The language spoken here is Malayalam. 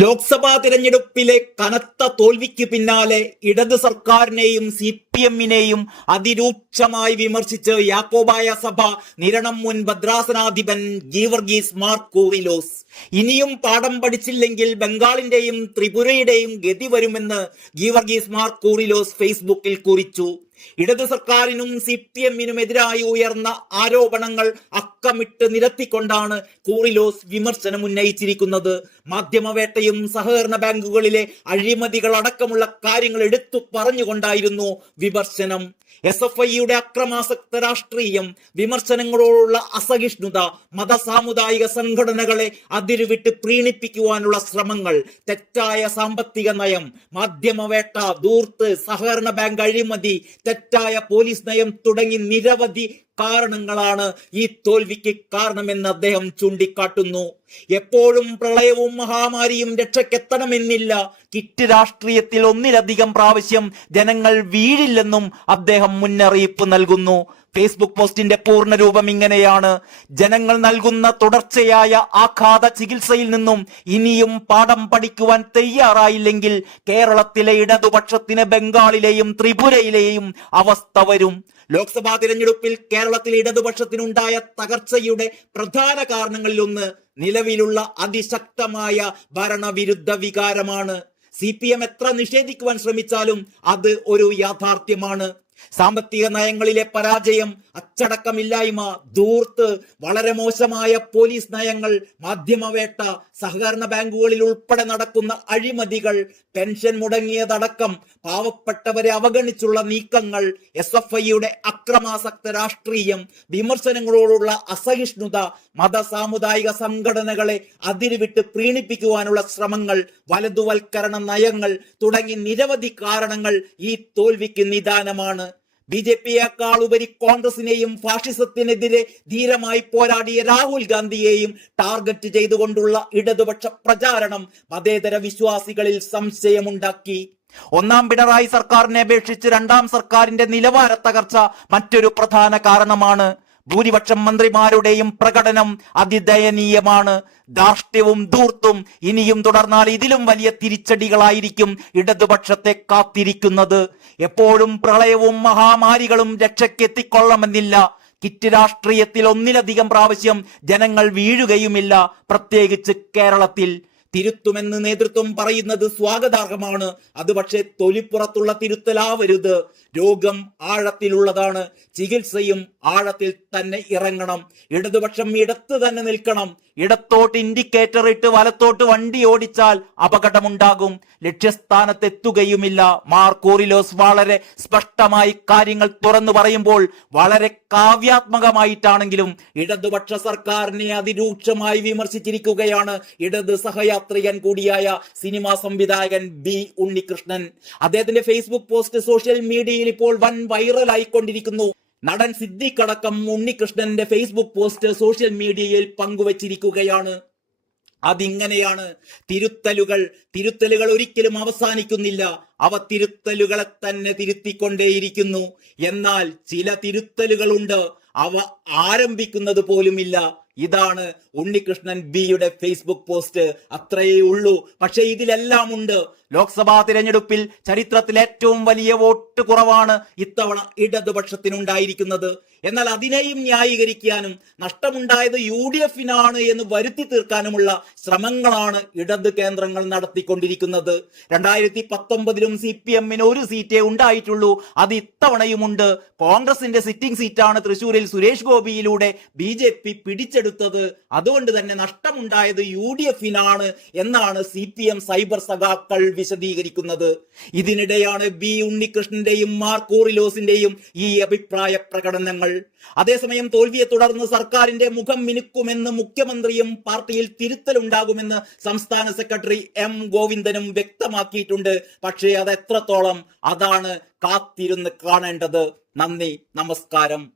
ലോക്സഭാ തിരഞ്ഞെടുപ്പിലെ കനത്ത തോൽവിക്ക് പിന്നാലെ ഇടത് സർക്കാരിനെയും സി പി എമ്മിനെയും അതിരൂക്ഷമായി വിമർശിച്ച് യാക്കോബായ സഭ നിരണം മുൻ ഭദ്രാസനാധിപൻ ഗീവർഗീസ് മാർ ഇനിയും പാഠം പഠിച്ചില്ലെങ്കിൽ ബംഗാളിന്റെയും ത്രിപുരയുടെയും ഗതി വരുമെന്ന് ഗീവർഗീസ് മാർ ഫേസ്ബുക്കിൽ കുറിച്ചു. ഇടത് സർക്കാരിനും സി പി എമ്മിനും എതിരായി ഉയർന്ന ആരോപണങ്ങൾ അക്കമിട്ട് നിരത്തിക്കൊണ്ടാണ് കൂറിലോസ് വിമർശനം ഉന്നയിച്ചിരിക്കുന്നത്. മാധ്യമവേട്ടയും സഹകരണ ബാങ്കുകളിലെ അഴിമതികൾ അടക്കമുള്ള കാര്യങ്ങൾ എടുത്തു പറഞ്ഞുകൊണ്ടായിരുന്നു വിമർശനം. എസ് എഫ് ഐയുടെ അക്രമാസക്ത രാഷ്ട്രീയം വിമർശനങ്ങളോടുള്ള അസഹിഷ്ണുത മതസാമുദായിക സംഘടനകളെ അതിരുവിട്ട് പ്രീണിപ്പിക്കുവാനുള്ള ശ്രമങ്ങൾ തെറ്റായ സാമ്പത്തിക നയം മാധ്യമവേട്ട ദൂർത്ത് സഹകരണ ബാങ്ക് അഴിമതി തെറ്റായ പോലീസ് നയം തുടങ്ങി നിരവധി കാരണങ്ങളാണ് ഈ തോൽവിക്ക് കാരണമെന്ന് അദ്ദേഹം ചൂണ്ടിക്കാട്ടുന്നു. എപ്പോഴും പ്രളയവും മഹാമാരിയും രക്ഷക്കെത്തണമെന്നില്ല കിറ്റ് രാഷ്ട്രീയത്തിൽ ഒന്നിലധികം പ്രാവശ്യം ജനങ്ങൾ വീഴില്ലെന്നും അദ്ദേഹം മുന്നറിയിപ്പ് നൽകുന്നു. ഫേസ്ബുക്ക് പോസ്റ്റിന്റെ പൂർണരൂപം ഇങ്ങനെയാണ്. ജനങ്ങൾ നൽകുന്ന തുടർച്ചയായ ആഘാത ചികിത്സയിൽ നിന്നും ഇനിയും പാഠം പഠിക്കുവാൻ തയ്യാറായില്ലെങ്കിൽ കേരളത്തിലെ ഇടതുപക്ഷത്തിന് ബംഗാളിലെയും ത്രിപുരയിലെയും അവസ്ഥ വരും. ലോക്സഭാ തിരഞ്ഞെടുപ്പിൽ കേരളത്തിലെ ഇടതുപക്ഷത്തിനുണ്ടായ തകർച്ചയുടെ പ്രധാന കാരണങ്ങളിലൊന്ന് നിലവിലുള്ള അതിശക്തമായ ഭരണവിരുദ്ധ വികാരമാണ്. സി പി എം എത്ര നിഷേധിക്കുവാൻ ശ്രമിച്ചാലും അത് ഒരു യാഥാർത്ഥ്യമാണ്. സാമ്പത്തിക നയങ്ങളിലെ പരാജയം അച്ചടക്കമില്ലായ്മ ദൂർത്ത് വളരെ മോശമായ പോലീസ് നയങ്ങൾ മാധ്യമവേട്ട സഹകരണ ബാങ്കുകളിൽ ഉൾപ്പെടെ നടക്കുന്ന അഴിമതികൾ പെൻഷൻ മുടങ്ങിയതടക്കം പാവപ്പെട്ടവരെ അവഗണിച്ചുള്ള നീക്കങ്ങൾ എസ് എഫ് ഐയുടെ അക്രമാസക്ത രാഷ്ട്രീയം വിമർശനങ്ങളോടുള്ള അസഹിഷ്ണുത മത സാമുദായിക സംഘടനകളെ അതിരുവിട്ട് പ്രീണിപ്പിക്കുവാനുള്ള ശ്രമങ്ങൾ വലതുവൽക്കരണ നയങ്ങൾ തുടങ്ങി നിരവധി കാരണങ്ങൾ ഈ തോൽവിക്ക് നിദാനമാണ്. ബി ജെ പിയേക്കാൾ ഉപരി കോൺഗ്രസിനെയും ഫാഷിസത്തിനെതിരെ ധീരമായി പോരാടിയ രാഹുൽ ഗാന്ധിയെയും ടാർഗറ്റ് ചെയ്തുകൊണ്ടുള്ള ഇടതുപക്ഷ പ്രചാരണം മതേതര വിശ്വാസികളിൽ സംശയമുണ്ടാക്കി. ഒന്നാം പിണറായി സർക്കാരിനെ അപേക്ഷിച്ച് രണ്ടാം സർക്കാരിന്റെ നിലവാര തകർച്ച മറ്റൊരു പ്രധാന കാരണമാണ്. ഭൂരിപക്ഷം മന്ത്രിമാരുടെയും പ്രകടനം അതിദയനീയമാണ്. ധാർഷ്ട്യവും ധൂർത്തും ഇനിയും തുടർന്നാൽ ഇതിലും വലിയ തിരിച്ചടികളായിരിക്കും ഇടതുപക്ഷത്തെ കാത്തിരിക്കുന്നത്. എപ്പോഴും പ്രളയവും മഹാമാരികളും രക്ഷയ്ക്കെത്തിക്കൊള്ളണമെന്നില്ല. കിറ്റ് രാഷ്ട്രീയത്തിൽ ഒന്നിലധികം പ്രാവശ്യം ജനങ്ങൾ വീഴുകയുമില്ല. പ്രത്യേകിച്ച് കേരളത്തിൽ. തിരുത്തുമെന്ന് നേതൃത്വം പറയുന്നത് സ്വാഗതാർഹമാണ്. അത് പക്ഷേ തൊലിപ്പുറത്തുള്ള തിരുത്തലാവരുത്. രോഗം ആഴത്തിലുള്ളതാണ്. ചികിത്സയും ആഴത്തിൽ തന്നെ ഇറങ്ങണം. ഇടതുപക്ഷം ഇടത്ത് തന്നെ നിൽക്കണം. ഇടത്തോട്ട് ഇൻഡിക്കേറ്റർ ഇട്ട് വലത്തോട്ട് വണ്ടി ഓടിച്ചാൽ അപകടമുണ്ടാകും. ലക്ഷ്യസ്ഥാനത്തെത്തുകയുമില്ല. മാർക്കോറിലോസ് വളരെ സ്പഷ്ടമായി കാര്യങ്ങൾ തുറന്നു പറയുമ്പോൾ വളരെ കാവ്യാത്മകമായിട്ടാണെങ്കിലും ഇടതുപക്ഷ സർക്കാരിനെ അതിരൂക്ഷമായി വിമർശിച്ചിരിക്കുകയാണ്. ഇടത് സഹയാത്രികൻ കൂടിയായ സിനിമാ സംവിധായകൻ ബി ഉണ്ണികൃഷ്ണൻ. അദ്ദേഹത്തിന്റെ ഫേസ്ബുക്ക് പോസ്റ്റ് സോഷ്യൽ മീഡിയയിൽ ഇപ്പോൾ വൻ ആയിക്കൊണ്ടിരിക്കുന്നു. നടൻ സിദ്ദിഖ് അടക്കം ഉണ്ണികൃഷ്ണന്റെ ഫേസ്ബുക്ക് പോസ്റ്റ് സോഷ്യൽ മീഡിയയിൽ പങ്കുവച്ചിരിക്കുകയാണ്. അതിങ്ങനെയാണ്. തിരുത്തലുകൾ തിരുത്തലുകൾ ഒരിക്കലും അവസാനിക്കുന്നില്ല. അവ തിരുത്തലുകളെ തന്നെ തിരുത്തിക്കൊണ്ടേയിരിക്കുന്നു. എന്നാൽ ചില തിരുത്തലുകളുണ്ട്. അവ ആരംഭിക്കുന്നത് പോലുമില്ല ഇതാണ് ഉണ്ണികൃഷ്ണൻ ബിയുടെ ഫേസ്ബുക്ക് പോസ്റ്റ്. അത്രയേ ഉള്ളൂ. പക്ഷെ ഇതിലെല്ലാം ഉണ്ട്. ലോക്സഭാ തിരഞ്ഞെടുപ്പിൽ ചരിത്രത്തിൽ ഏറ്റവും വലിയ വോട്ട് കുറവാണ് ഇത്തവണ ഇടതുപക്ഷത്തിനുണ്ടായിരിക്കുന്നത്. എന്നാൽ അതിനെയും ന്യായീകരിക്കാനും നഷ്ടമുണ്ടായത് യു ഡി എഫിനാണ് എന്ന് വരുത്തി തീർക്കാനുമുള്ള ശ്രമങ്ങളാണ് ഇടത് കേന്ദ്രങ്ങൾ നടത്തിക്കൊണ്ടിരിക്കുന്നത്. രണ്ടായിരത്തി പത്തൊമ്പതിലും സി പി എമ്മിന് ഒരു സീറ്റേ ഉണ്ടായിട്ടുള്ളൂ. അത് ഇത്തവണയുമുണ്ട്. കോൺഗ്രസിന്റെ സിറ്റിംഗ് സീറ്റാണ് തൃശൂരിൽ സുരേഷ് ഗോപിയിലൂടെ ബി ജെ പി പിടിച്ചെടുത്തത്. അതുകൊണ്ട് തന്നെ നഷ്ടമുണ്ടായത് യു ഡി എഫിനാണ് എന്നാണ് സി പി എം സൈബർ സഖാക്കൾ വിശദീകരിക്കുന്നത്. ഇതിനിടെയാണ് ബി ഉണ്ണികൃഷ്ണന്റെയും മാർ കോറിലോസിന്റെയും ഈ അഭിപ്രായ പ്രകടനങ്ങൾ അതേസമയം തോൽവിയെ തുടർന്ന് സർക്കാരിന്റെ മുഖം മിനുക്കുമെന്ന് മുഖ്യമന്ത്രിയും പാർട്ടിയിൽ തിരുത്തലുണ്ടാകുമെന്ന് സംസ്ഥാന സെക്രട്ടറി എം ഗോവിന്ദനും വ്യക്തമാക്കിയിട്ടുണ്ട്. പക്ഷേ അത് എത്രത്തോളം അതാണ് കാത്തിരുന്ന് കാണേണ്ടത്? നന്ദി നമസ്കാരം.